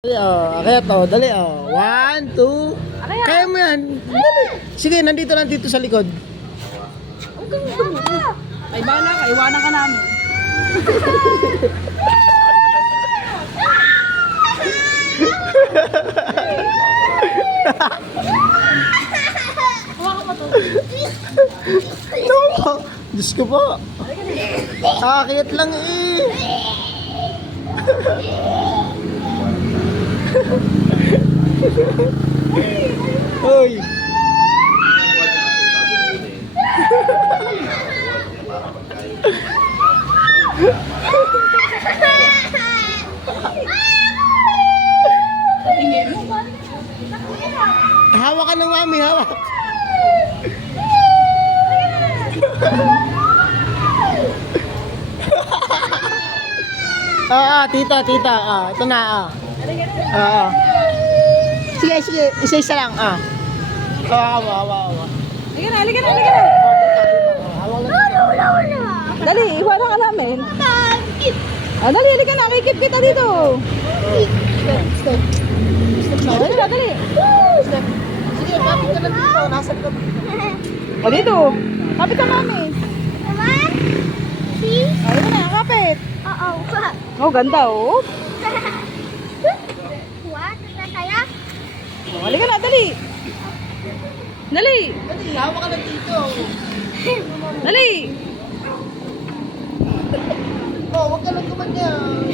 Dali, kaya to, dali, 1, 2. Kaya mo yan. Dali. Sige, nandito sa likod. Ay, bahala ka. Iwanan ka namin. Hawakan mo to. No, Diyos ko po. Akit lang eh. Hoy. Hawak ka ng mami, hawak. Tita. Ito na, Sige, isa-isa lang, Hawa. Halika na. Hawak lang. Dali, iwanan ka namin. Dali, halika na. Kikip kita dito. Step. Dali. Step. Sige, kapit ka lang dito. Nasa ka. O, dito. Kapit ka mami. Halika na, kapit. Oh, ganda oh. Halika na, dali. Dali. Hawak ka lang dito. Dali. Huwag ka lang gumanyan.